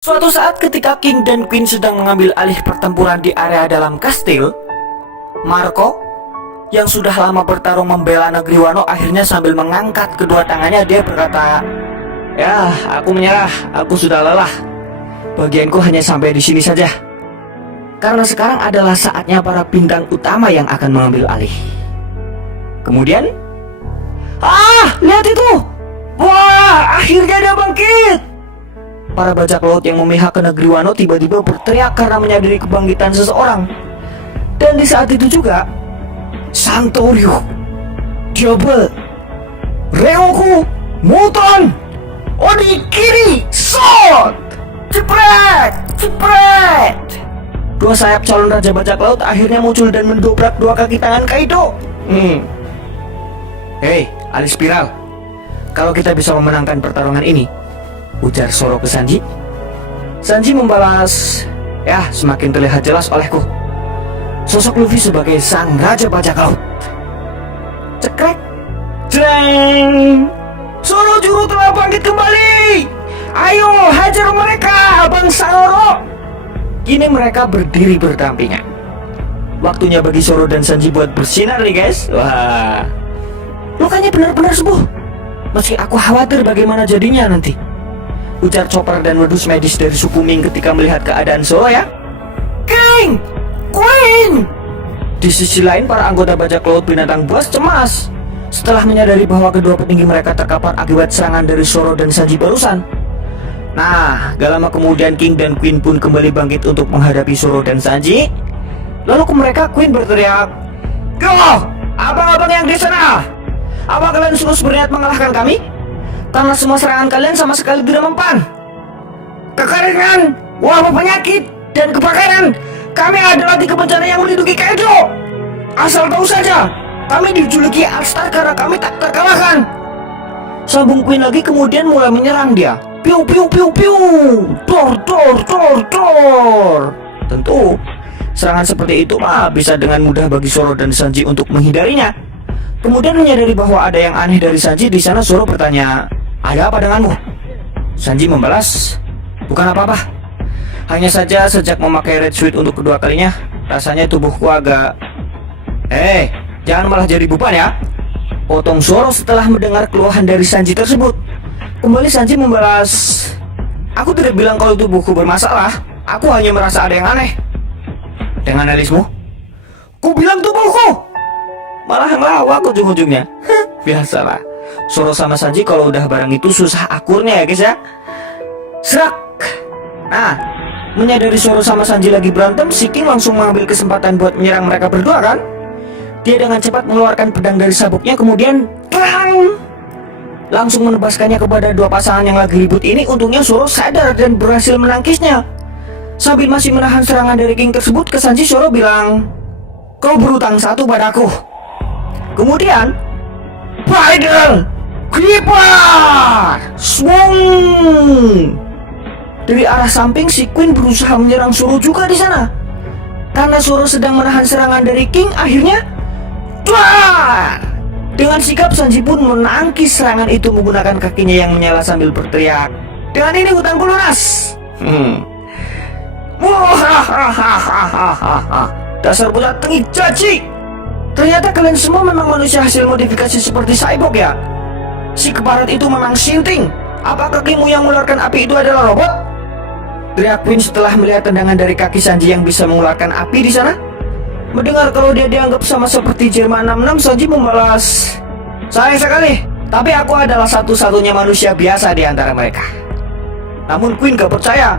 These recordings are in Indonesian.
Suatu saat ketika King dan Queen sedang mengambil alih pertempuran di area dalam kastil, Marco yang sudah lama bertarung membela negeri Wano akhirnya sambil mengangkat kedua tangannya dia berkata, "Ya, aku menyerah, aku sudah lelah. Bagianku hanya sampai di sini saja. Karena sekarang adalah saatnya para bintang utama yang akan mengambil alih." Kemudian, lihat itu! Wah, akhirnya dia bangkit! Para bajak laut yang memihak ke negeri Wano tiba-tiba berteriak karena menyadari kebangkitan seseorang. Dan di saat itu juga, Santo Ryu, Double, Ryoku, Muton, Onigiri, Sword, jepret, jepret. Dua sayap calon raja bajak laut akhirnya muncul dan mendobrak dua kaki tangan Kaido. Hei, alis spiral, kalau kita bisa memenangkan pertarungan ini, ujar Zoro ke Sanji. Sanji membalas, "Ya, semakin terlihat jelas olehku sosok Luffy sebagai sang raja bajak laut." Cekrek, jreng, Zoro Juru telah bangkit kembali. Ayo, hajar mereka, Abang Zoro. Kini mereka berdiri berdampingan. Waktunya bagi Zoro dan Sanji buat bersinar nih guys. Wah, lukanya benar-benar sembuh. Meski aku khawatir bagaimana jadinya nanti, ujar Chopper dan wedus medis dari suku Ming ketika melihat keadaan Zoro ya. King! Queen! Di sisi lain para anggota bajak laut binatang buas cemas setelah menyadari bahwa kedua petinggi mereka terkapar akibat serangan dari Zoro dan Sanji barusan. Nah, gak lama kemudian King dan Queen pun kembali bangkit untuk menghadapi Zoro dan Sanji. Lalu ke mereka Queen berteriak, "Yo, abang-abang yang di sana, apa kalian terus berniat mengalahkan kami? Karena semua serangan kalian sama sekali tidak mempan. Kekeringan, wabah penyakit, dan kebakaran, kami adalah tiga bencana yang melindungi Kaido. Asal tahu saja, kami dijuluki All-Star karena kami tak terkalahkan." Sambung Queen lagi kemudian mulai menyerang dia. Piu piu piu piu, dor dor dor dor. Tentu, serangan seperti itu bisa dengan mudah bagi Zoro dan Sanji untuk menghindarinya. Kemudian menyadari bahwa ada yang aneh dari Sanji di sana, Zoro bertanya, "Ada apa denganmu?" Sanji membalas, "Bukan apa-apa. Hanya saja sejak memakai Red Suit untuk kedua kalinya, rasanya tubuhku agak..." Jangan malah jadi beban ya," potong Zoro setelah mendengar keluhan dari Sanji tersebut. Kembali Sanji membalas, "Aku tidak bilang kalau tubuhku bermasalah. Aku hanya merasa ada yang aneh." "Dengan alismu?" "Ku bilang tubuhku malah ngelawak ujung-ujungnya." Biasalah, Zoro sama Sanji kalau udah barang itu susah akurnya ya guys ya. Serak. Nah, menyadari Zoro sama Sanji lagi berantem, si King langsung mengambil kesempatan buat menyerang mereka berdua kan. Dia dengan cepat mengeluarkan pedang dari sabuknya, kemudian langsung menebaskannya kepada dua pasangan yang lagi ribut ini. Untungnya Zoro sadar dan berhasil menangkisnya. Sambil masih menahan serangan dari King tersebut, ke Sanji Zoro bilang, "Kau berutang satu padaku." Kemudian Bridle Creeper Swung. Dari arah samping si Queen berusaha menyerang Zoro juga di sana. Karena Zoro sedang menahan serangan dari King, akhirnya dengan sigap Sanji pun menangkis serangan itu menggunakan kakinya yang menyala sambil berteriak, "Dengan ini hutanku lunas." Dasar bocah tengik caci. Ternyata kalian semua memang manusia hasil modifikasi seperti cyborg ya. Si keparat itu memang sinting. Apa kakimu yang mengeluarkan api itu adalah robot? Teriak Queen setelah melihat tendangan dari kaki Sanji yang bisa mengeluarkan api di sana. Mendengar kalau dia dianggap sama seperti Jerman 66, Sanji membalas, "Sayang sekali, tapi aku adalah satu-satunya manusia biasa di antara mereka." Namun Queen gak percaya.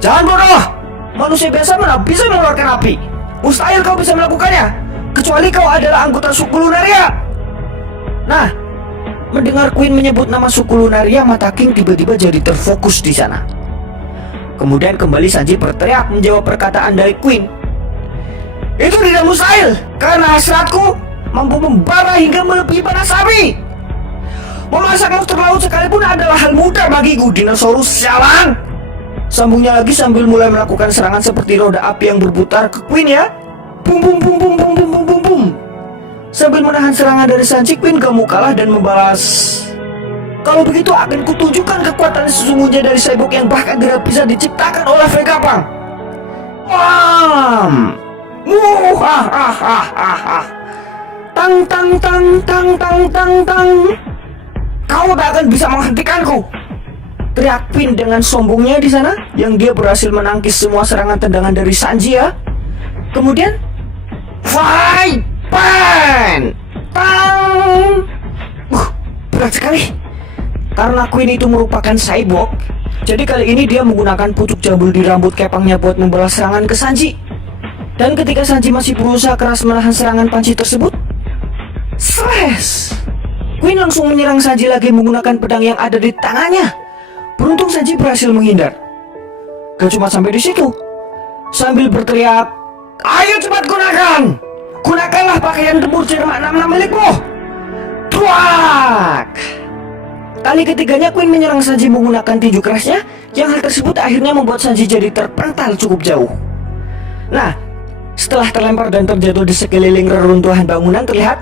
"Jangan bodoh, manusia biasa mana bisa mengeluarkan api? Mustahil kau bisa melakukannya, kecuali kau adalah anggota suku Lunaria." Nah, mendengar Queen menyebut nama suku Lunaria, mata King tiba-tiba jadi terfokus di sana. Kemudian kembali Sanji berteriak menjawab perkataan dari Queen, "Itu tidak mustahil, karena hasratku mampu membara hingga melebihi panas api. Memasak monster laut sekalipun adalah hal mudah bagiku, dinosaurus sialan." Sambungnya lagi sambil mulai melakukan serangan seperti roda api yang berputar ke Queen ya. Bum bum bum bum bum bum bum bum bum. Sambil menahan serangan dari Sanji, Queen gak mau kalah dan membalas, Kalau begitu akan kutunjukkan kekuatan sesungguhnya dari cyborg yang bahkan tidak bisa diciptakan oleh Vegapunk. Wam! Muhahaha! Tang tang tang tang tang tang tang! Kau tak akan bisa menghentikanku! Teriak Queen dengan sombongnya di sana, yang dia berhasil menangkis semua serangan tendangan dari Sanji ya. Kemudian, Fight Pan! Tang! Berat sekali. Karena Queen itu merupakan cyborg, jadi kali ini dia menggunakan pucuk jambul di rambut kepangnya buat membalas serangan ke Sanji. Dan ketika Sanji masih berusaha keras menahan serangan panci tersebut, slash! Queen langsung menyerang Sanji lagi menggunakan pedang yang ada di tangannya. Beruntung Sanji berhasil menghindar. Gak cuma sampai di situ. Sambil berteriak, "Ayo cepat gunakan! Gunakanlah pakaian tempur Jerman 66 milikmu!" Tuak! Kali ketiganya Queen menyerang Sanji menggunakan tinju kerasnya, yang hal tersebut akhirnya membuat Sanji jadi terpental cukup jauh. Nah, setelah terlempar dan terjatuh di sekeliling reruntuhan bangunan, terlihat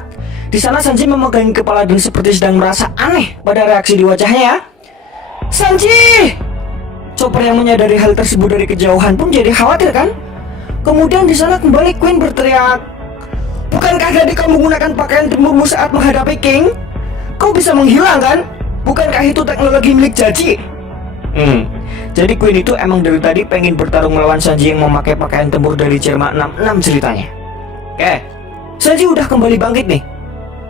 di sana Sanji memegangi kepala dan seperti sedang merasa aneh pada reaksi di wajahnya ya. Sanji! Chopper yang menyadari hal tersebut dari kejauhan pun jadi khawatir kan? Kemudian di sana kembali Queen berteriak, "Bukankah tadi kau menggunakan pakaian tempurmu saat menghadapi King? Kau bisa menghilang kan? Bukankah itu teknologi milik Jaji?" Jadi Queen itu emang dari tadi pengen bertarung melawan Sanji yang memakai pakaian tempur dari Jerman 66 ceritanya. Oke, Sanji udah kembali bangkit nih.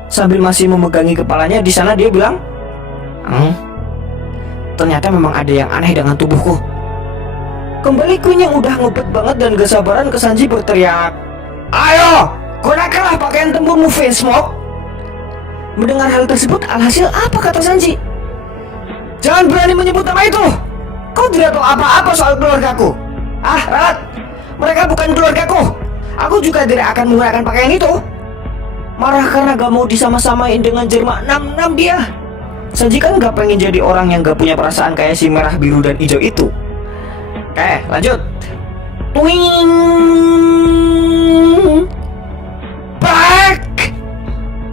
Sambil masih memegangi kepalanya, di sana dia bilang, ternyata memang ada yang aneh dengan tubuhku. Kembali Queen yang udah ngebet banget dan gak sabaran ke Sanji berteriak, "Ayo, gunakanlah pakaian tempurmu, Smoke!" Mendengar hal tersebut, alhasil apa kata Sanji? "Jangan berani menyebut nama itu! Kau tidak tahu apa-apa soal keluargaku. Ah, Rat, mereka bukan keluargaku. Aku juga tidak akan menggunakan pakaian itu." Marah karena gak mau disama-samain dengan Jerman 66 dia. Sanji kan gak pengen jadi orang yang gak punya perasaan kayak si merah, biru, dan hijau itu. Oke, lanjut. Twing! Back!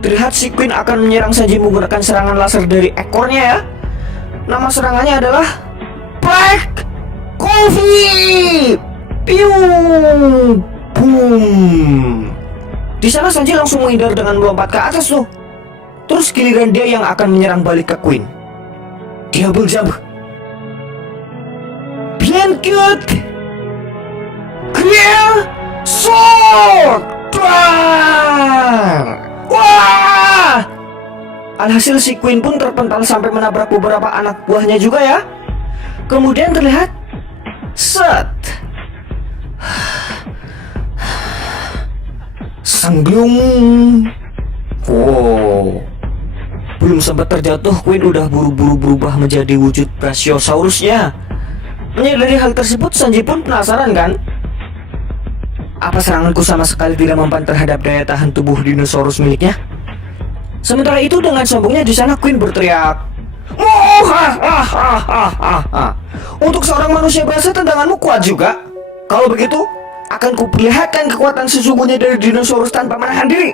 Terlihat si Queen akan menyerang Sanji menggunakan serangan laser dari ekornya ya. Nama serangannya adalah Black Coffee! Piu! Boom! Di sana Sanji langsung menghindar dengan melompat ke atas tuh. Terus giliran dia yang akan menyerang balik ke Queen. Double jump. Bien cute. Clear sword. Wah! Alhasil si Queen pun terpental sampai menabrak beberapa anak buahnya juga ya. Kemudian terlihat set. Sangglung. Wow. Belum sempat terjatuh, Queen udah buru-buru berubah menjadi wujud Brachiosaurusnya. Menyadari hal tersebut, Sanji pun penasaran kan? Apa seranganku sama sekali tidak mempan terhadap daya tahan tubuh dinosaurus miliknya? Sementara itu dengan sombongnya di sana Queen berteriak, "Untuk seorang manusia biasa tendanganmu kuat juga. Kalau begitu, akan kuperlihatkan kekuatan sesungguhnya dari dinosaurus tanpa menahan diri."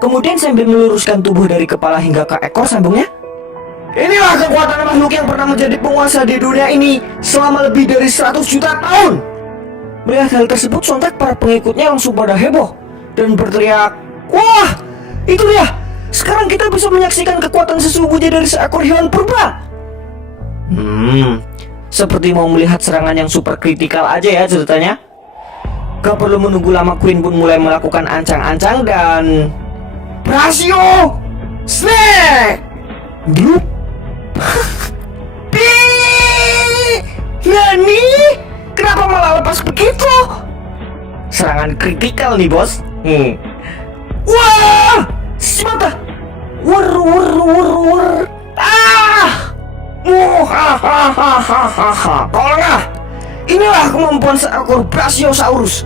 Kemudian sambil meluruskan tubuh dari kepala hingga ke ekor sambungnya, "Inilah kekuatan makhluk yang pernah menjadi penguasa di dunia ini selama lebih dari 100 juta tahun." Melihat hal tersebut, sontak para pengikutnya langsung pada heboh dan berteriak, "Wah, itu dia! Sekarang kita bisa menyaksikan kekuatan sesungguhnya dari seekor hewan purba." Seperti mau melihat serangan yang super kritikal aja ya ceritanya. Gak perlu menunggu lama, Queen pun mulai melakukan ancang-ancang dan Brachio Snake Drup. Nani? Kenapa malah lepas begitu? Serangan kritikal nih bos. Wah, si mata. Wur. Kalau nggak, inilah kemampuan seekor Brachiosaurus.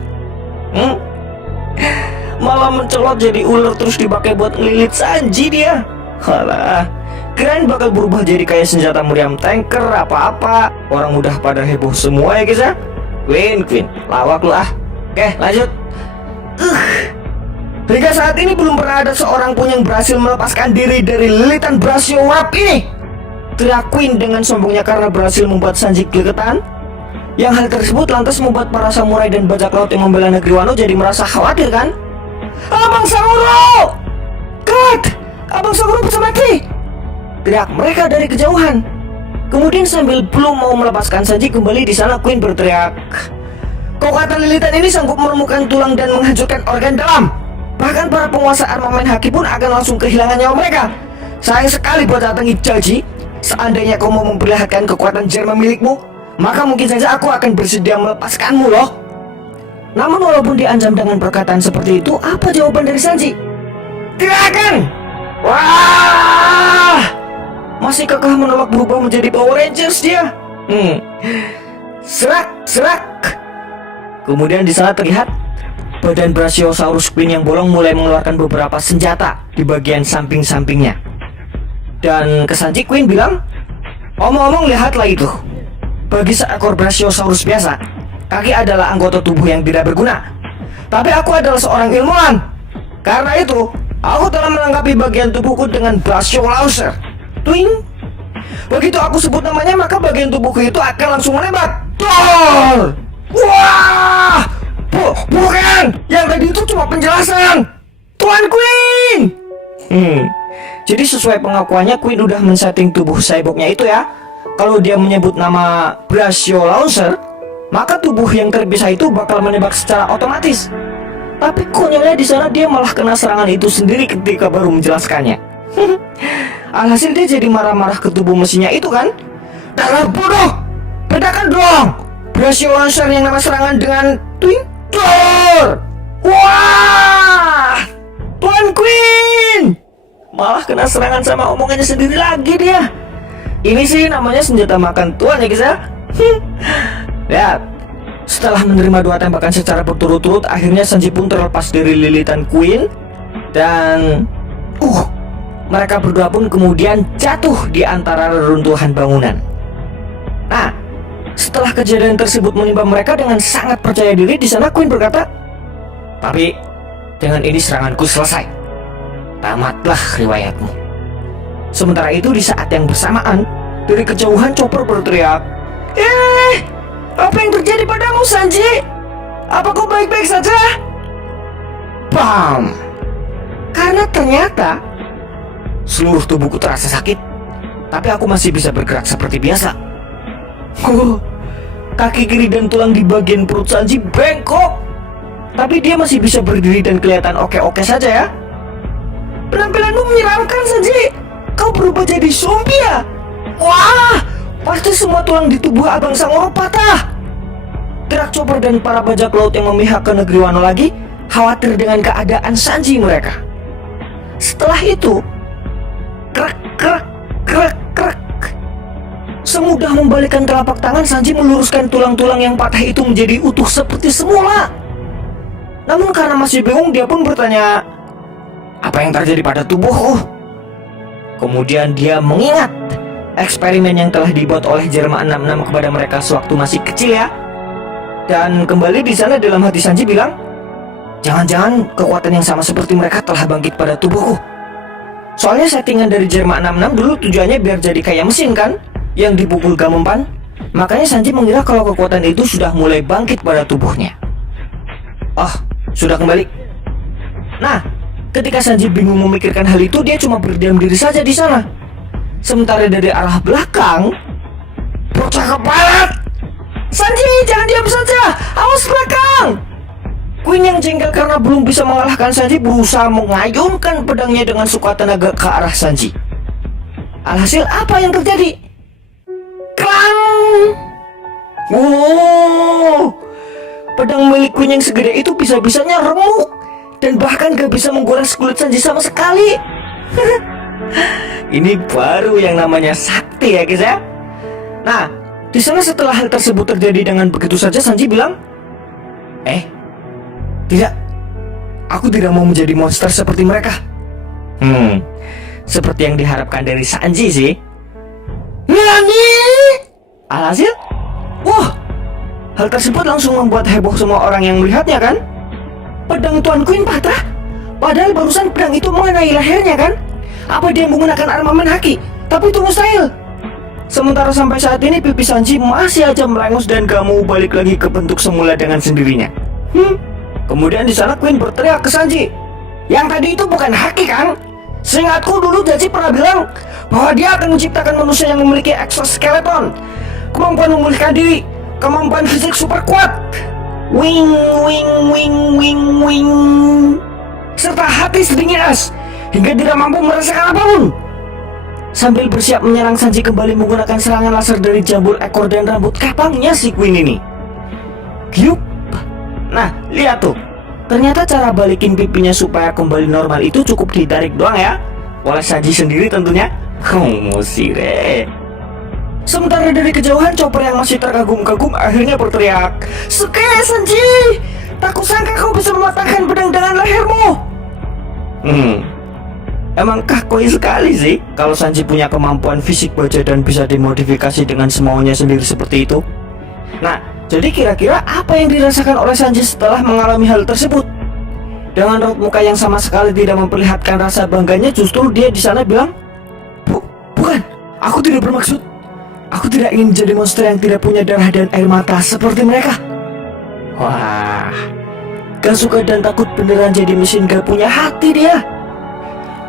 Malah mencolot jadi ular terus dipakai buat ngelilit Sanji dia. Halah, kirain bakal berubah jadi kayak senjata meriam tanker apa-apa. Orang udah pada heboh semua ya guys ya. Queen, lawak lu ah. Oke, lanjut. Hingga saat ini belum pernah ada seorang pun yang berhasil melepaskan diri dari lilitan Brachio Wrap ini. teriak Queen dengan sombongnya karena berhasil membuat Sanji kegeletan. Yang hal tersebut lantas membuat para samurai dan bajak laut yang membela negeri Wano jadi merasa khawatir kan? Abang Saguro! Cut! Abang Saguro bisa mati! Teriak mereka dari kejauhan. Kemudian sambil belum mau melepaskan Sanji kembali, di sana Queen berteriak, kekuatan lilitan ini sanggup menemukan tulang dan menghancurkan organ dalam. Bahkan para penguasa armamen haki pun akan langsung kehilangan nyawa mereka. Sayang sekali buat datang Itachi. Seandainya kau mau memperlihatkan kekuatan Jerman milikmu, maka mungkin saja aku akan bersedia melepaskanmu loh. Namun walaupun diancam dengan perkataan seperti itu, apa jawaban dari Sanji? Tidak akan! Wah! Masih kekeh menolak berubah menjadi Power Rangers dia. Serak, serak. Kemudian di sana terlihat badan Brachiosaurus Queen yang bolong mulai mengeluarkan beberapa senjata di bagian samping-sampingnya. Dan ke Sanji, Queen bilang, omong-omong lihatlah itu. Bagi seekor Brachiosaurus biasa, kaki adalah anggota tubuh yang tidak berguna. Tapi aku adalah seorang ilmuwan. Karena itu, aku telah melengkapi bagian tubuhku dengan Brachiosaurus. Twing. Begitu aku sebut namanya, maka bagian tubuhku itu akan langsung menembak. Tor! Wah! Bukan! Yang tadi itu cuma penjelasan. Tuan Queen! Jadi sesuai pengakuannya, Queen udah men-setting tubuh cyborgnya itu ya. Kalau dia menyebut nama Brachiosaurus, maka tubuh yang terpisah itu bakal menembak secara otomatis. Tapi konyolnya di sana dia malah kena serangan itu sendiri ketika baru menjelaskannya. Alhasil dia jadi marah-marah ke tubuh mesinnya itu kan. Dasar bodoh! Bedakan dong! Brachiosaurus yang nama serangan dengan Twin Thor! Wah! Tuan Queen! Malah kena serangan sama omongannya sendiri lagi dia. Ini sih namanya senjata makan tuan ya guys ya. Lihat, setelah menerima 2 tembakan secara berturut-turut, akhirnya Sanji pun terlepas dari lilitan Queen. Dan mereka berdua pun kemudian jatuh di antara reruntuhan bangunan. Nah, setelah kejadian tersebut menimpa mereka dengan sangat percaya diri, di sana Queen berkata, tapi dengan ini seranganku selesai. Tamatlah riwayatmu. Sementara itu di saat yang bersamaan, dari kejauhan Chopper berteriak, apa yang terjadi padamu Sanji? Apa kau baik-baik saja? Bam! Karena ternyata seluruh tubuhku terasa sakit, tapi aku masih bisa bergerak seperti biasa. Kaki kiri dan tulang di bagian perut Sanji bengkok, tapi dia masih bisa berdiri dan kelihatan oke-oke saja ya. Penampilanmu menyeramkan Sanji. Kau berubah jadi zombie ya? Wah, pasti semua tulang di tubuh Abang Saguro patah. Teriak Chopper dan para bajak laut yang memihak ke negeri Wano lagi, khawatir dengan keadaan Sanji mereka. Setelah itu, krek krek krek krek. Semudah membalikkan telapak tangan, Sanji meluruskan tulang-tulang yang patah itu menjadi utuh seperti semula. Namun karena masih bingung, dia pun bertanya, apa yang terjadi pada tubuhku? Kemudian dia mengingat eksperimen yang telah dibuat oleh Jerman 66 kepada mereka sewaktu masih kecil ya. Dan kembali di sana dalam hati Sanji bilang, jangan-jangan kekuatan yang sama seperti mereka telah bangkit pada tubuhku. Soalnya settingan dari Jerman 66 dulu tujuannya biar jadi kayak mesin kan, yang dipukul Gamempan. Makanya Sanji mengira kalau kekuatan itu sudah mulai bangkit pada tubuhnya. Sudah kembali. Nah, ketika Sanji bingung memikirkan hal itu, dia cuma berdiam diri saja di sana. Sementara dari arah belakang, bocah keparat, Sanji jangan diam saja, awas belakang. Queen yang jengkel karena belum bisa mengalahkan Sanji berusaha mengayunkan pedangnya dengan sekuat tenaga ke arah Sanji. Alhasil apa yang terjadi? Klang! Pedang milik Queen yang segede itu bisa-bisanya remuk dan bahkan gak bisa menggores kulit Sanji sama sekali. Ini baru yang namanya sakti ya guys ya. Nah, di sana setelah hal tersebut terjadi dengan begitu saja, Sanji bilang, tidak, aku tidak mau menjadi monster seperti mereka. Seperti yang diharapkan dari Sanji sih. Nani? Alhasil, hal tersebut langsung membuat heboh semua orang yang melihatnya kan. Pedang Tuan Queen patah, padahal barusan pedang itu mengenai lehernya kan. Apa dia menggunakan armamen haki? Tapi itu mustahil. Sementara sampai saat ini pipi Sanji masih aja melengus dan gak mau balik lagi ke bentuk semula dengan sendirinya. Kemudian di sana Queen berteriak ke Sanji, "Yang tadi itu bukan Haki kan? Seingatku dulu Jaji pernah bilang bahwa dia akan menciptakan manusia yang memiliki exoskeleton, kemampuan memulihkan diri, kemampuan fisik super kuat, wing wing wing wing wing, serta hati sedingin es hingga tidak mampu merasakan apapun." Sambil bersiap menyerang, Sanji kembali menggunakan serangan laser dari jambul ekor dan rambut kapangnya si Queen ini. Giup. Nah, lihat tuh. Ternyata cara balikin pipinya supaya kembali normal itu cukup ditarik doang ya. Oleh Sanji sendiri tentunya. Musire. Sementara dari kejauhan, Chopper yang masih terkagum-kagum akhirnya berteriak, "Suke, Sanji! Tak kusangka kau bisa mematahkan pedang dengan lehermu." Emang kakoi sekali sih kalau Sanji punya kemampuan fisik baja dan bisa dimodifikasi dengan semaunya sendiri seperti itu. Nah, jadi kira-kira apa yang dirasakan oleh Sanji setelah mengalami hal tersebut? Dengan raut muka yang sama sekali tidak memperlihatkan rasa bangganya, justru dia di sana bilang, Bukan, aku tidak bermaksud. Aku tidak ingin jadi monster yang tidak punya darah dan air mata seperti mereka." Wah, gak suka dan takut beneran jadi mesin gak punya hati dia.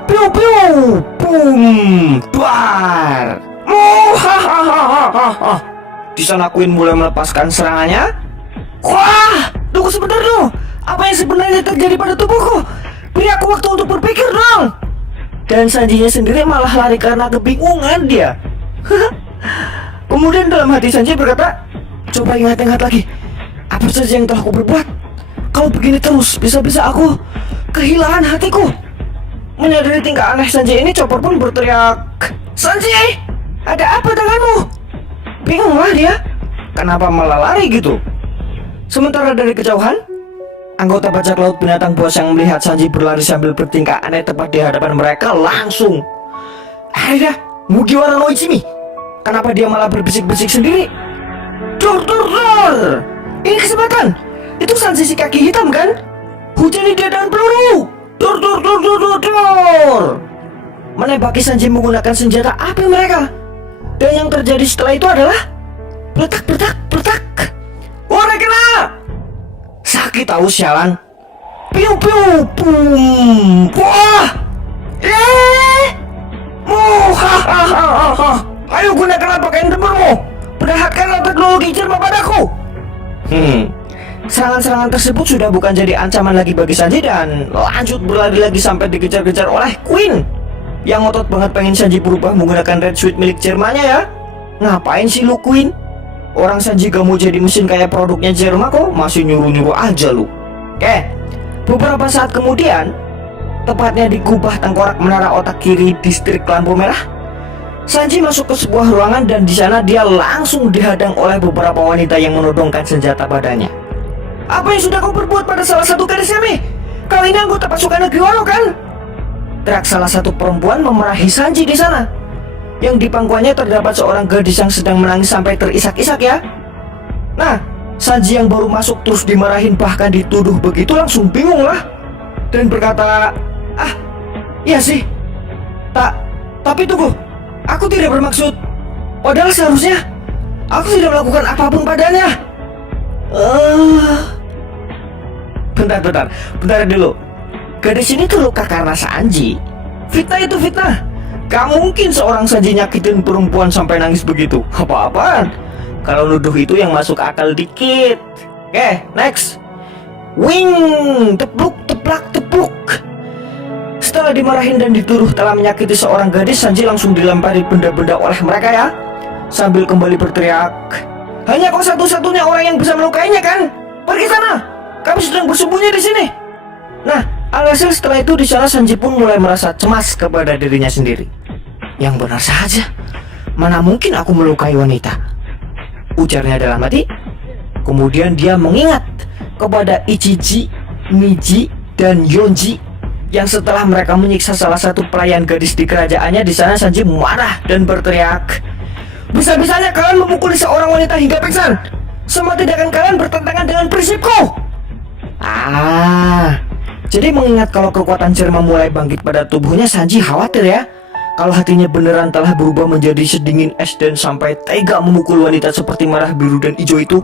Piu piu, boom, duar. Hahaha. Di sana Queen mulai melepaskan serangannya. Wah, tunggu sebentar dong. Apa yang sebenarnya terjadi pada tubuhku? Beri aku waktu untuk berpikir dong. Dan Sanjinya sendiri malah lari karena kebingungan dia. Kemudian dalam hati Sanji berkata, "Coba ingat-ingat lagi. Apa saja yang telah aku berbuat? Kalau begini terus, bisa-bisa aku kehilangan hatiku." Menyadari tingkah aneh Sanji ini, Chopper pun berteriak, "Sanji, ada apa denganmu?" Bingunglah dia, kenapa malah lari gitu. Sementara dari kejauhan, anggota bajak laut binatang buas yang melihat Sanji berlari sambil bertingkah aneh tepat di hadapan mereka langsung, "Ada Mugiwara no Ichimi, kenapa dia malah berbisik-bisik sendiri? Dor dor dor, ini kesempatan. Itu Sanji si kaki hitam kan? Hujani dia dengan peluru. Dor dor dor dor dor dor." Menembaki Sanji menggunakan senjata api mereka. Dan yang terjadi setelah itu adalah peletak peletak peletak. Wah, kena! Sakit tahu sialan. Piu piu boom. Wah. Hahaha. Ayo gunakanlah pakaian tempurmu. Perlihatkanlah teknologi Jerman padaku. Serangan-serangan tersebut sudah bukan jadi ancaman lagi bagi Sanji dan lanjut berlari lagi sampai dikejar-kejar oleh Queen yang ngotot banget pengen Sanji berubah menggunakan Red Suit milik Jermannya ya. Ngapain sih lu Queen? Orang Sanji gak mau jadi mesin kayak produknya Jerman kok, masih nyuruh-nyuruh aja lu. Beberapa saat kemudian, tepatnya di kubah tengkorak menara otak kiri distrik lampu merah, Sanji masuk ke sebuah ruangan dan di sana dia langsung dihadang oleh beberapa wanita yang menodongkan senjata badannya. "Apa yang sudah kau perbuat pada salah satu gadis kami? Kau ini anggota pasukan negeri Wano kan?" teriak salah satu perempuan memarahi Sanji di sana. Yang di pangkuannya terdapat seorang gadis yang sedang menangis sampai terisak-isak ya. Nah, Sanji yang baru masuk terus dimarahin bahkan dituduh begitu langsung bingung lah dan berkata, iya sih. Tapi tunggu, aku tidak bermaksud. Padahal seharusnya aku tidak melakukan apapun padanya." Bentar dulu. Gadis ini terluka karena Sanji. Fitnah itu fitnah. Gak mungkin seorang Sanji nyakitin perempuan sampai nangis begitu. Apa-apaan? Kalau nuduh itu yang masuk akal dikit. Next. Wing, tepluk, teplak, tepluk. Setelah dimarahin dan dituduh telah menyakiti seorang gadis, Sanji langsung dilempari benda-benda oleh mereka ya. Sambil kembali berteriak, "Hanya kau satu-satunya orang yang bisa melukainya kan? Pergi sana. Kami sedang bersembunyi di sini." Nah, alhasil setelah itu di sana Sanji pun mulai merasa cemas kepada dirinya sendiri. Yang benar saja, mana mungkin aku melukai wanita, ujarnya dalam hati. Kemudian dia mengingat kepada Ichiji, Miji, dan Yonji yang setelah mereka menyiksa salah satu pelayan gadis di kerajaannya. Di sana Sanji marah dan berteriak, "Bisa-bisanya kalian memukuli seorang wanita hingga pingsan. Semua tindakan kalian bertentangan dengan prinsipku." Jadi mengingat kalau kekuatan Jerman mulai bangkit pada tubuhnya, Sanji khawatir ya kalau hatinya beneran telah berubah menjadi sedingin es dan sampai tega memukul wanita seperti merah, biru, dan hijau itu.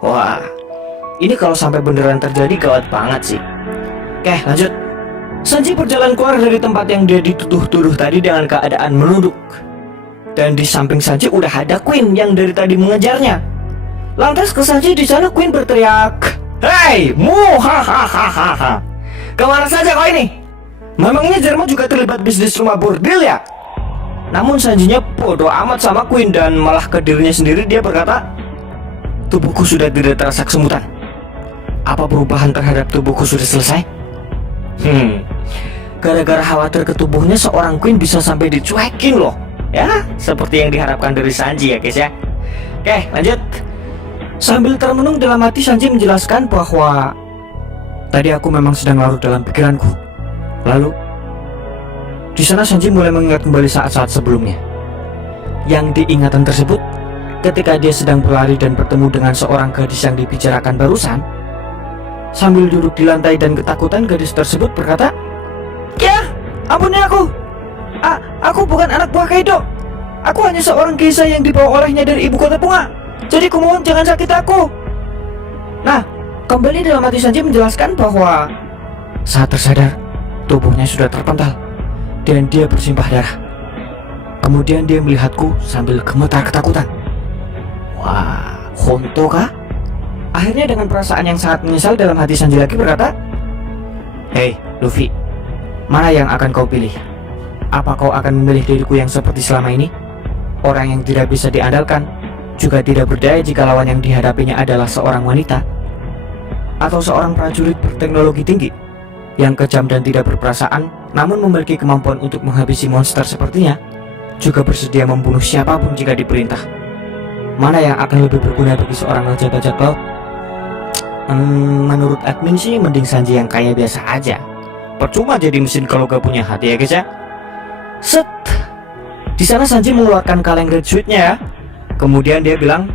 Wah, ini kalau sampai beneran terjadi gawat banget sih. Oke, lanjut. Sanji berjalan keluar dari tempat yang dia dituduh-tuduh tadi dengan keadaan menunduk. Dan di samping Sanji udah ada Queen yang dari tadi mengejarnya. Lantas ke Sanji di sana Queen berteriak, "Hei, muhahaha. Kemana saja kau ini? Memangnya Jerman juga terlibat bisnis rumah bordil ya?" Namun Sanjinya bodoh amat sama Queen dan malah ke dirinya sendiri dia berkata, "Tubuhku sudah tidak terasa kesemutan. Apa perubahan terhadap tubuhku sudah selesai?" Gara-gara khawatir ke tubuhnya seorang Queen bisa sampai dicuekin loh. Ya, seperti yang diharapkan dari Sanji ya guys ya. Oke, lanjut. Sambil termenung dalam hati, Sanji menjelaskan bahwa tadi aku memang sedang larut dalam pikiranku. Lalu di sana Sanji mulai mengingat kembali saat-saat sebelumnya. Yang diingatan tersebut ketika dia sedang berlari dan bertemu dengan seorang gadis yang dibicarakan barusan. Sambil duduk di lantai dan ketakutan, gadis tersebut berkata, "Ya, ampuni aku. Aku bukan anak buah Kaido. Aku hanya seorang geisha yang dibawa olehnya dari ibu kota bunga. Jadi kumohon jangan sakiti aku." Nah, kembali dalam hati Sanji menjelaskan bahwa saat tersadar, tubuhnya sudah terpental dan dia bersimpah darah. Kemudian dia melihatku sambil gemetar ketakutan. Wah, Honto kah? Akhirnya dengan perasaan yang sangat menyesal dalam hati, Sanji lagi berkata, "Hei, Luffy, mana yang akan kau pilih? Apa kau akan memilih diriku yang seperti selama ini? Orang yang tidak bisa diandalkan, juga tidak berdaya jika lawan yang dihadapinya adalah seorang wanita? Atau seorang prajurit berteknologi tinggi, yang kejam dan tidak berperasaan, namun memiliki kemampuan untuk menghabisi monster sepertinya, juga bersedia membunuh siapapun jika diperintah? Mana yang akan lebih berguna bagi seorang raja bajak laut?" Menurut admin sih mending Sanji yang kaya biasa aja. Percuma jadi mesin kalau gak punya hati ya guys ya. Set. Di sana Sanji mengeluarkan kaleng red suit-nya ya. Kemudian dia bilang,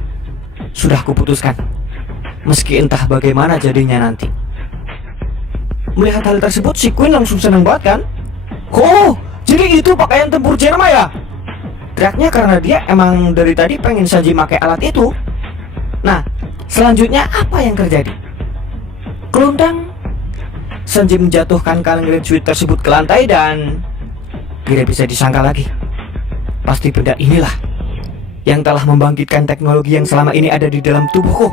"Sudah kuputuskan. Meski entah bagaimana jadinya nanti." Melihat hal tersebut si Queen langsung senang banget kan. "Oh, jadi itu pakaian tempur Jerman ya?" Teriaknya karena dia emang dari tadi pengen Sanji pakai alat itu. Nah, selanjutnya apa yang terjadi? Kelundang. Sanji menjatuhkan kaleng red suit tersebut ke lantai dan tidak bisa disangka lagi. Pasti benda inilah yang telah membangkitkan teknologi yang selama ini ada di dalam tubuhku.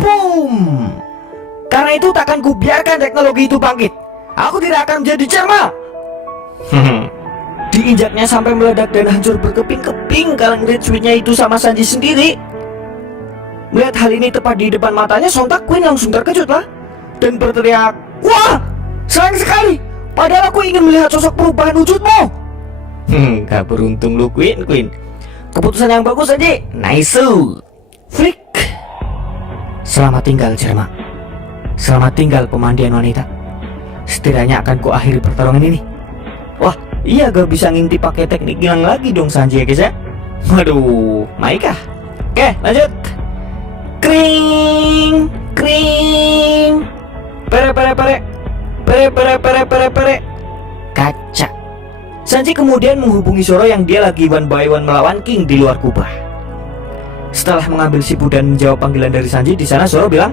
Boom! Karena itu takkan kubiarkan teknologi itu bangkit. Aku tidak akan menjadi Jerman. Diinjaknya sampai meledak dan hancur berkeping-keping kaleng red suit-nya itu sama Sanji sendiri. Melihat hal ini tepat di depan matanya, sontak Queen langsung terkejut lah dan berteriak, "Wah, sayang sekali. Padahal aku ingin melihat sosok perubahan wujudmu." Gak beruntung lu Queen. Keputusan yang bagus aja. Nice. Flick. Selamat tinggal Jerman. Selamat tinggal pemandian wanita. Setidaknya akan ku akhiri pertarungan ini. Wah, iya gak bisa ngintip pakai teknik hilang lagi dong Sanji ya guys ya. Waduh, Maika. Oke, lanjut. Kring, kring. Pere. Kaca. Sanji kemudian menghubungi Zoro yang dia lagi one by one melawan King di luar kubah. Setelah mengambil sipu dan menjawab panggilan dari Sanji, di sana Zoro bilang,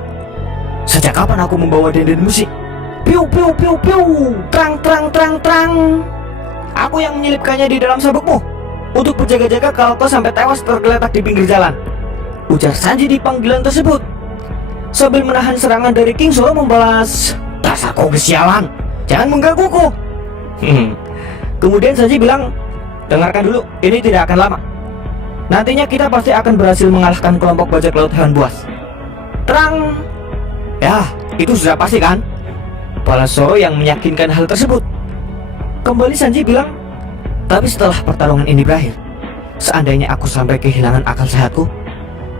"Sejak kapan aku membawa denden musik? Piu piu piu piu. Trang. Aku yang menyelipkannya di dalam sabukmu untuk berjaga-jaga kalau kau sampai tewas tergeletak di pinggir jalan," ujar Sanji di panggilan tersebut. Sambil menahan serangan dari King, Zoro membalas, "Dasar kau kesialan, jangan menggangguku." Kemudian Sanji bilang, "Dengarkan dulu, ini tidak akan lama. Nantinya kita pasti akan berhasil mengalahkan kelompok bajak laut hewan buas." Terang. Ya, itu sudah pasti kan? Balas Zoro yang meyakinkan hal tersebut. Kembali Sanji bilang, "Tapi setelah pertarungan ini berakhir, seandainya aku sampai kehilangan akal sehatku,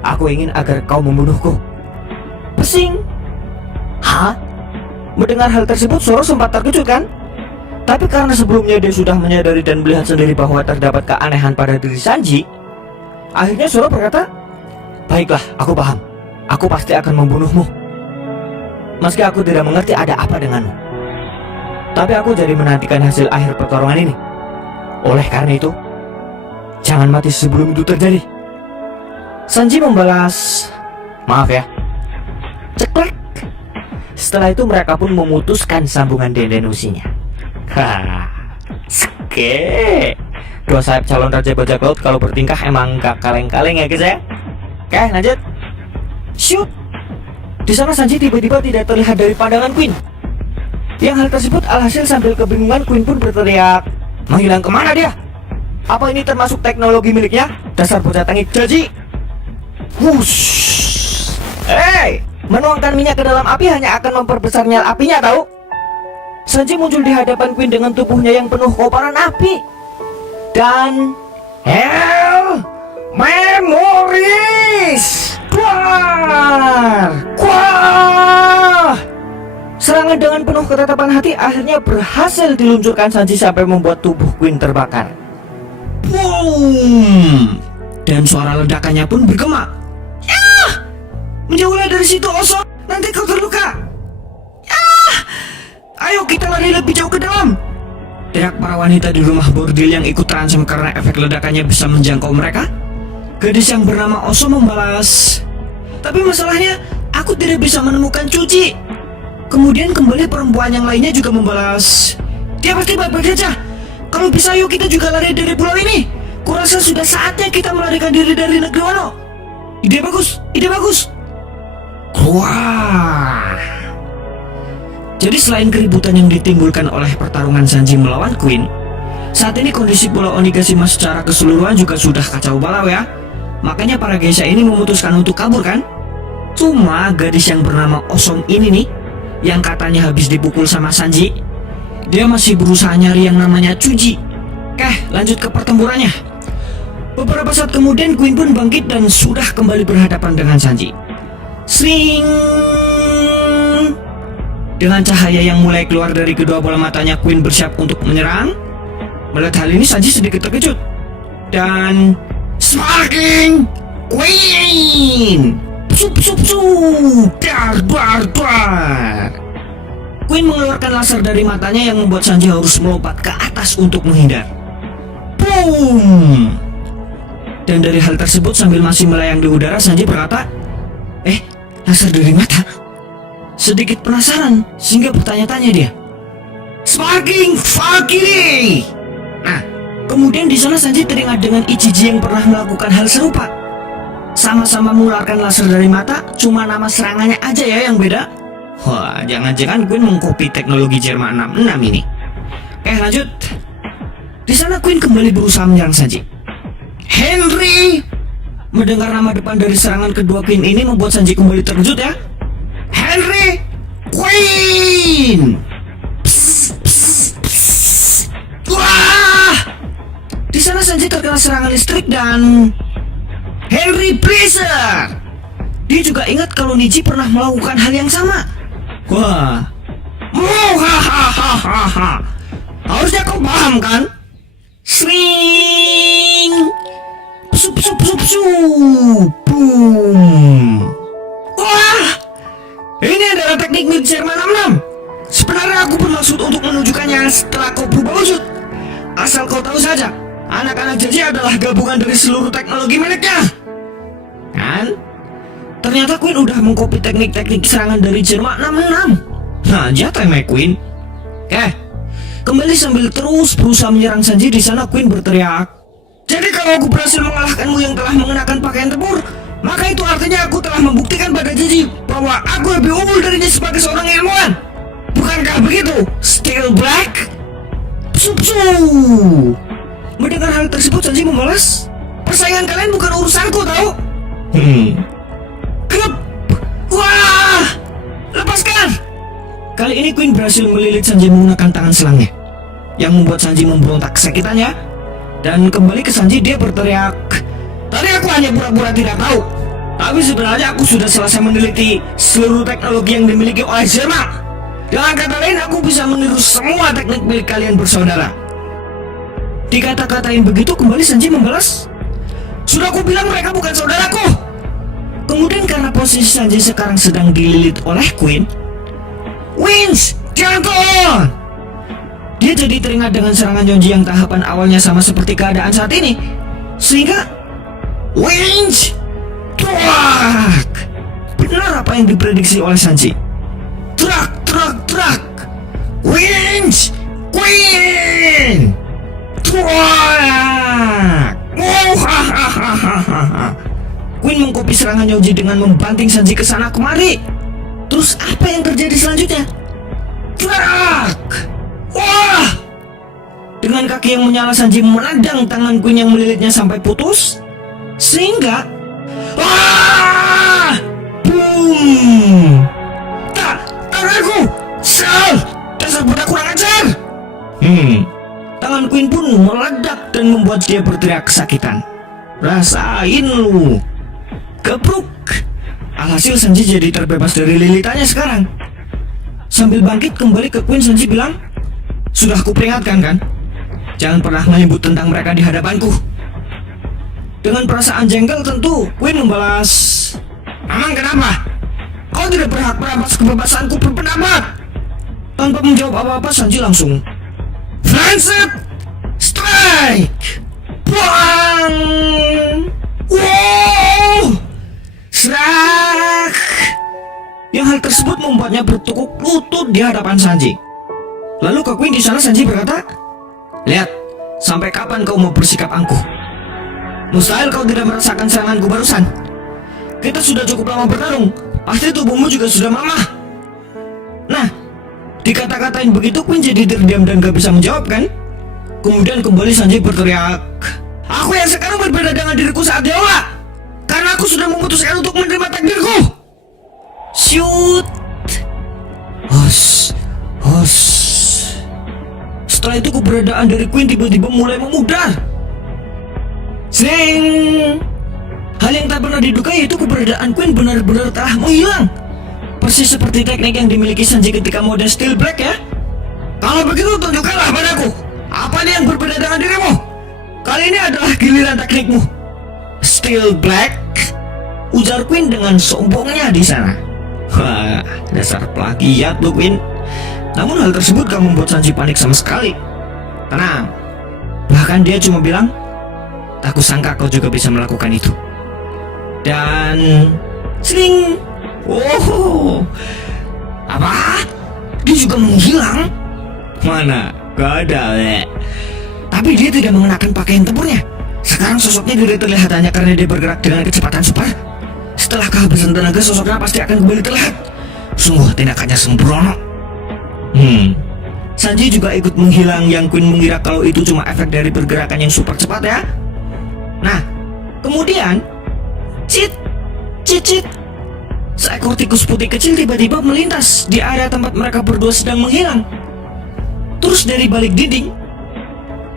aku ingin agar kau membunuhku." Pesing. Hah? Mendengar hal tersebut Zoro sempat terkejut kan? Tapi karena sebelumnya dia sudah menyadari dan melihat sendiri bahwa terdapat keanehan pada diri Sanji, akhirnya Zoro berkata, "Baiklah, aku paham. Aku pasti akan membunuhmu. Meski aku tidak mengerti ada apa denganmu. Tapi aku jadi menantikan hasil akhir pertarungan ini. Oleh karena itu, jangan mati sebelum itu terjadi. Sanji membalas, maaf ya. Ceklek. Setelah itu mereka pun memutuskan sambungan dendenusinya. Oke. Dua sayap calon raja bajak laut kalau bertingkah emang gak kaleng-kaleng ya guys ya. Oke, lanjut. Shoot. Di sana Sanji tiba-tiba tidak terlihat dari pandangan Queen. Yang hal tersebut alhasil sambil kebingungan Queen pun berteriak, menghilang kemana dia? Apa ini termasuk teknologi miliknya? Dasar bocah tengik jaji. Wush. Hey, menuangkan minyak ke dalam api hanya akan memperbesar nyala apinya tahu? Sanji muncul di hadapan Queen dengan tubuhnya yang penuh kobaran api. Dan Hell Memories keluar. Kuah. Serangan dengan penuh ketetapan hati akhirnya berhasil diluncurkan Sanji sampai membuat tubuh Queen terbakar. Boom. Dan suara ledakannya pun bergema. Yah! Menjauhlah dari situ Oso, nanti kau terluka. Yah! Ayo kita lari lebih jauh ke dalam. Teriak para wanita di rumah bordil yang ikut terancam karena efek ledakannya bisa menjangkau mereka. Gadis yang bernama Oso membalas, tapi masalahnya aku tidak bisa menemukan Cuci. Kemudian kembali perempuan yang lainnya juga membalas, dia pasti baik-baik saja. Kalau bisa yuk kita juga lari dari pulau ini. Kurasa sudah saatnya kita melarikan diri dari negeri Wano. Ide bagus, ide bagus. Wah. Jadi selain keributan yang ditimbulkan oleh pertarungan Sanji melawan Queen, saat ini kondisi Pulau Onigashima secara keseluruhan juga sudah kacau balau ya. Makanya para geisha ini memutuskan untuk kabur kan. Cuma gadis yang bernama Osom ini nih, yang katanya habis dipukul sama Sanji, dia masih berusaha nyari yang namanya Chuji. Oke, lanjut ke pertempurannya. Beberapa saat kemudian Queen pun bangkit dan sudah kembali berhadapan dengan Sanji. Sring. Dengan cahaya yang mulai keluar dari kedua bola matanya, Queen bersiap untuk menyerang. Melihat hal ini Sanji sedikit terkejut. Dan Sparking Queen. Sup sup sup. Dar dar dar. Queen mengeluarkan laser dari matanya yang membuat Sanji harus melompat ke atas untuk menghindar. Boom. Dan dari hal tersebut sambil masih melayang di udara, Sanji berkata, laser dari mata. Sedikit penasaran sehingga bertanya-tanya dia, Sparking Valkyrie. Nah, kemudian di sana Sanji teringat dengan Ichiji yang pernah melakukan hal serupa. Sama-sama mengeluarkan laser dari mata, cuma nama serangannya aja ya yang beda. Wah, jangan-jangan Queen mengkopi teknologi Jerman 66 ini. Lanjut. Di sana Queen kembali berusaha menyerang Sanji. Henry. Mendengar nama depan dari serangan kedua Queen ini membuat Sanji kembali terkejut ya. Henry Queen. Psst, psst, psst. Wah! Di sana Sanji terkena serangan listrik dan Henry Blazer. Dia juga ingat kalau Niji pernah melakukan hal yang sama. Wah. Hahaha. Harusnya kau paham kan? Sring. Sup sup sup sup. Boom. Wah. Ini adalah teknik milik Jerman 66. Sebenarnya aku bermaksud untuk menunjukkannya setelah kau berubah wujud. Asal kau tahu saja, anak-anak Jaji adalah gabungan dari seluruh teknologi miliknya. Kan? Ternyata Queen udah mengkopi teknik-teknik serangan dari Jerman 66. Nah, jatuh Queen. Kembali sambil terus berusaha menyerang Sanji. Di sana Queen berteriak, jadi kalau aku berhasil mengalahkanmu yang telah mengenakan pakaian tempur, maka itu artinya aku telah membuktikan pada Jaji bahwa aku lebih unggul darinya sebagai seorang ilmuwan. Bukankah begitu, Steel Black? Sup-sup. Mendengar hal tersebut Sanji membalas, persaingan kalian bukan urusanku tahu. Klub. Wah, lepaskan. Kali ini Queen berhasil melilit Sanji menggunakan tangan selangnya, yang membuat Sanji memberontak kesakitannya. Dan kembali ke Sanji, dia berteriak, tadi aku hanya pura-pura tidak tahu, tapi sebenarnya aku sudah selesai meneliti seluruh teknologi yang dimiliki oleh Jerman. Dengan kata lain, aku bisa meniru semua teknik milik kalian bersaudara. Dikata-katain begitu, kembali Sanji membalas, sudah aku bilang mereka bukan saudaraku. Kemudian karena posisi Sanji sekarang sedang dililit oleh Queen, Wins, jangan turun. Dia Dia jadi teringat dengan serangan Yonji yang tahapan awalnya sama seperti keadaan saat ini. Sehingga Winch! Trak! Benar apa yang diprediksi oleh Sanji. Trak! Winch! Queen! Trak! Queen mengkopi serangan Yonji dengan membanting Sanji ke sana kemari. Terus apa yang terjadi selanjutnya? Trak! Wah! Dengan kaki yang menyala, Sanji menendang tangan Queen yang melilitnya sampai putus. Sehingga boom! Tanganku! Sal! Dasar budak kurang ajar! Tangan Queen pun meledak dan membuat dia berteriak kesakitan. Rasain lu! Gepruk! Alhasil Sanji jadi terbebas dari lilitannya sekarang. Sambil bangkit kembali ke Queen, Sanji bilang, "Sudah kuperingatkan kan? Jangan pernah menyebut tentang mereka di hadapanku." Dengan perasaan jengkel tentu, Queen membalas, "Emang kenapa? Kau tidak berhak merampas kebebasanku berpendapat." Tanpa menjawab apa-apa, Sanji langsung Friendship Strike! Buang! Wow! Serak! Yang hal tersebut membuatnya bertukuk lutut di hadapan Sanji. Lalu ke Queen di sana, Sanji berkata, "Lihat, sampai kapan kau mau bersikap angkuh? Mustahil kau tidak merasakan seranganku barusan. Kita sudah cukup lama bertarung, pasti tubuhmu juga sudah mamah." Nah, dikata-katain begitu, Queen jadi terdiam dan gak bisa menjawab kan? Kemudian kembali Sanji berteriak, "Aku yang sekarang berbeda dengan diriku saat di aula, karena aku sudah memutuskan untuk menerima takdirku." Shoot! Hos. Setelah itu keberadaan dari Queen tiba-tiba mulai memudar. Sing! Hal yang tak pernah diduga yaitu keberadaan Queen benar-benar telah menghilang. Persis seperti teknik yang dimiliki Sanji ketika mode Steel Black ya. Kalau begitu tunjukkanlah padaku, apa nih yang berbeda dengan dirimu? Kali ini adalah giliran teknikmu. Steel Black? Ujar Queen dengan sombongnya di sana. Wah, dasar plagiat lu, Queen. Namun hal tersebut gak membuat Sanji panik sama sekali. Tenang. Bahkan dia cuma bilang, "Tak kusangka kau juga bisa melakukan itu." Dan sering. Oh, apa? Dia juga menghilang? Mana? Gak ada, Tapi dia tidak mengenakan pakaian tempurnya. Sekarang sosoknya tidak terlihat hanya karena dia bergerak dengan kecepatan super. Setelah kehabisan tenaga, sosoknya pasti akan kembali terlihat. Sungguh tindakannya sembrono. Sanji juga ikut menghilang, yang Queen mengira kalau itu cuma efek dari pergerakan yang super cepat ya. Nah, kemudian Cit. Seekor tikus putih kecil tiba-tiba melintas di area tempat mereka berdua sedang menghilang. Terus dari balik dinding,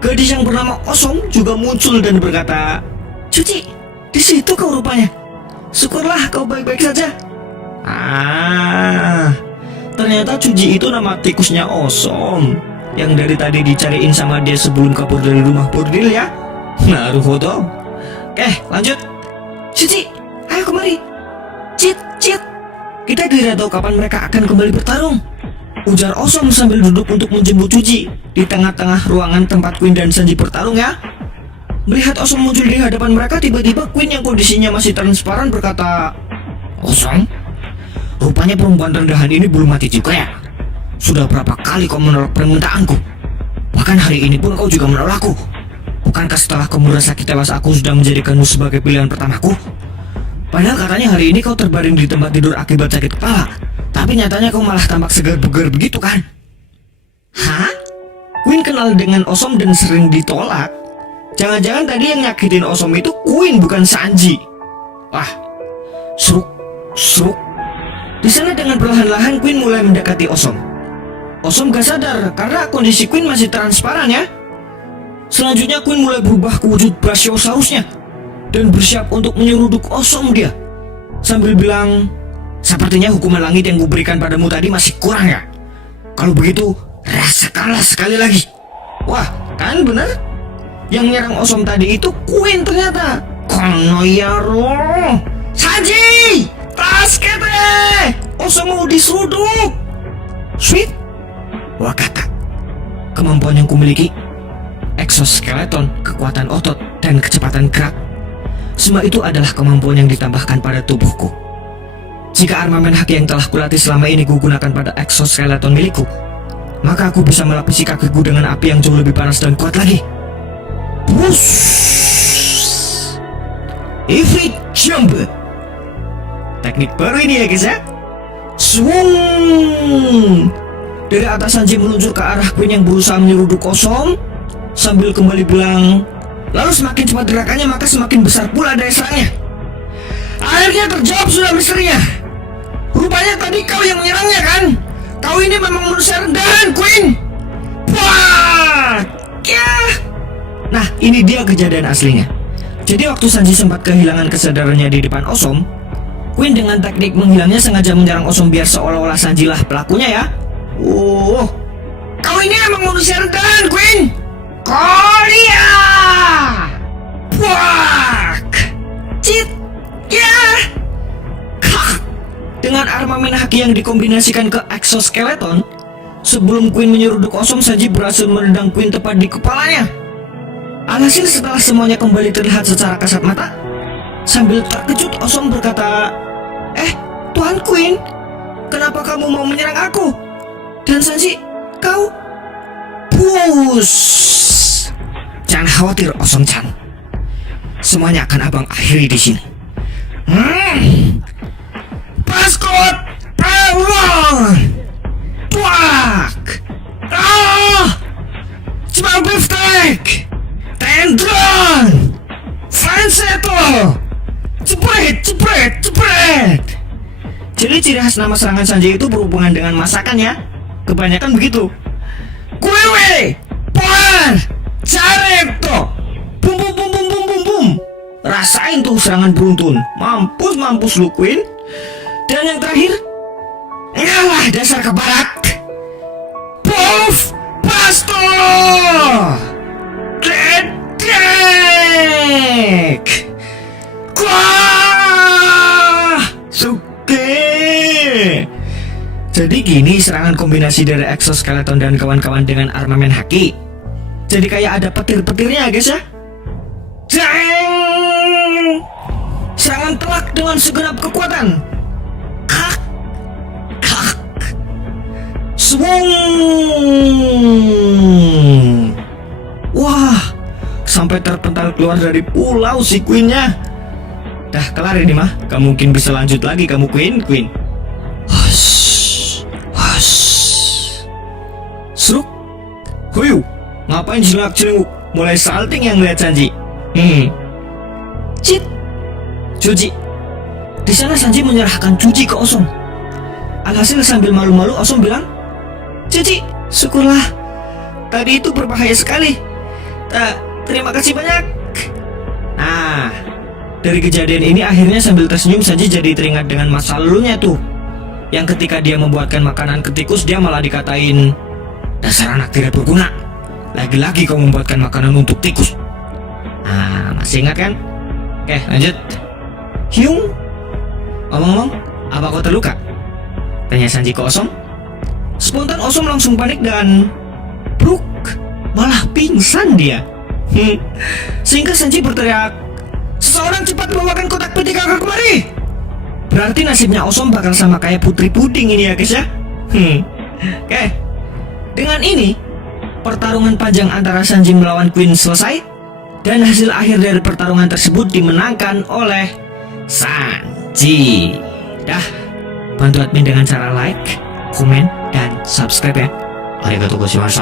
gadis yang bernama Osom juga muncul dan berkata, "Cuci, di situ kau rupanya. Syukurlah kau baik-baik saja." Ternyata Cuji itu nama tikusnya Osom yang dari tadi dicariin sama dia sebelum kabur dari rumah bordil ya. Naruhodo. Lanjut. Cuci, ayo kemari. Cit. Kita tidak tahu kapan mereka akan kembali bertarung, ujar Osom sambil duduk untuk menjemput Cuji di tengah-tengah ruangan tempat Queen dan Sanji bertarung ya. Melihat Osom muncul di hadapan mereka, tiba-tiba Queen yang kondisinya masih transparan berkata, "Osom, rupanya perempuan rendahan ini belum mati juga ya. Sudah berapa kali kau menolak permintaanku? Bahkan hari ini pun kau juga menolakku. Bukankah setelah kau merasa tewas aku sudah menjadikanmu sebagai pilihan pertamaku? Padahal katanya hari ini kau terbaring di tempat tidur akibat sakit kepala, tapi nyatanya kau malah tampak segar bugar begitu kan?" Hah? Queen kenal dengan Osom dan sering ditolak. Jangan-jangan tadi yang nyakitin Osom itu Queen bukan Sanji. Wah, seruk. Di sana dengan perlahan-lahan Queen mulai mendekati Osom. Osom gak sadar karena kondisi Queen masih transparan ya. Selanjutnya Queen mulai berubah ke wujud Brachiosaurusnya dan bersiap untuk menyeruduk Osom dia, sambil bilang, "Sepertinya hukuman langit yang kuberikan padamu tadi masih kurang ya. Kalau begitu, rasakanlah sekali lagi." Wah, kan bener? Yang nyerang Osom tadi itu Queen ternyata. Konoyaro. Sanji! Taskete! Osom mau diseruduk. Sweet. Wakata. kemampuan yang kumiliki, exoskeleton, kekuatan otot, dan kecepatan gerak, semua itu adalah kemampuan yang ditambahkan pada tubuhku. Jika armamen haki yang telah kulatih selama ini kugunakan pada exoskeleton milikku, maka aku bisa melapisi kakiku dengan api yang jauh lebih panas dan kuat lagi. Push! Ifrit Jump. Teknik baru ini ya guys ya. Swung! Dari atas Sanji meluncur ke arah Queen yang berusaha menyeruduk kosong sambil kembali bilang, lalu semakin cepat gerakannya maka semakin besar pula daya serangnya. Akhirnya terjawab sudah misterinya. Rupanya tadi kau yang menyerangnya kan? Kau ini memang manusia rendahan, Queen. Wah! Ya. Nah, ini dia kejadian aslinya. Jadi waktu Sanji sempat kehilangan kesadarannya di depan Osom, Queen dengan teknik menghilangnya sengaja menyerang Osom biar seolah-olah Sanji lah pelakunya ya. Oh, kau ini emang manusia rendahan, Queen. Korea! Wak! Cit! Ya! Kak! Dengan armamen haki yang dikombinasikan ke exoskeleton, sebelum Queen menyeruduk Osom, Sanji berhasil menendang Queen tepat di kepalanya. Alhasil setelah semuanya kembali terlihat secara kasat mata, sambil terkejut Osom berkata, Tuan Queen, kenapa kamu mau menyerang aku? Dan Sanji, kau push. Jangan khawatir Osom-chan, semuanya akan abang akhiri di sini. Paskot Power Tuak. Cemal Beefsteak Tendron Fanseto. Jepret, jepret, jepret. Jadi ciri khas nama serangan Sanji itu berhubungan dengan masakan ya. Kebanyakan begitu. Kuewe Power Careto. Bum bum bum bum bum bum bum. Rasain tuh serangan beruntun. Mampus mampus lu Queen. Dan yang terakhir, ngalah dasar kebarat. Puff Pasto Dedek. Wah, Suke. Jadi gini serangan kombinasi dari exoskeleton dan kawan-kawan dengan armamen haki. Jadi kayak ada petir-petirnya guys ya. Jeng! Serangan telak dengan segenap kekuatan. Kak, kak. Swung. Wah, sampai terpental keluar dari pulau si Queen-nya. Dah kelar ini mah, gak mungkin bisa lanjut lagi kamu Queen. Hush, hush. Seruk. Huyu, ngapain celingak-celinguk? Mulai salting yang lihat Sanji. Cit. Cuci. Di sana Sanji menyerahkan Cuci ke Osom. Alhasil sambil malu-malu Osom bilang, Cuci, syukurlah. Tadi itu berbahaya sekali. Terima kasih banyak. Nah, dari kejadian ini akhirnya sambil tersenyum Sanji jadi teringat dengan masa lalunya tuh, yang ketika dia membuatkan makanan ke tikus dia malah dikatain, dasar anak tidak berguna. Lagi-lagi kau membuatkan makanan untuk tikus. Nah, masih ingat kan? Oke, lanjut. Hyung, ngomong-ngomong, apa kau terluka? Tanya Sanji ke Osom. Spontan Osom langsung panik dan bruk, malah pingsan dia. Sehingga Sanji berteriak, seseorang cepat bawakan kotak peti kakak kemari. Berarti nasibnya Osom bakal sama kayak putri puding ini ya guys ya. Oke. Dengan ini pertarungan panjang antara Sanji melawan Queen selesai. Dan hasil akhir dari pertarungan tersebut dimenangkan oleh Sanji. Dah, bantu admin dengan cara like, komen, dan subscribe ya. Arigatou gozaimasu.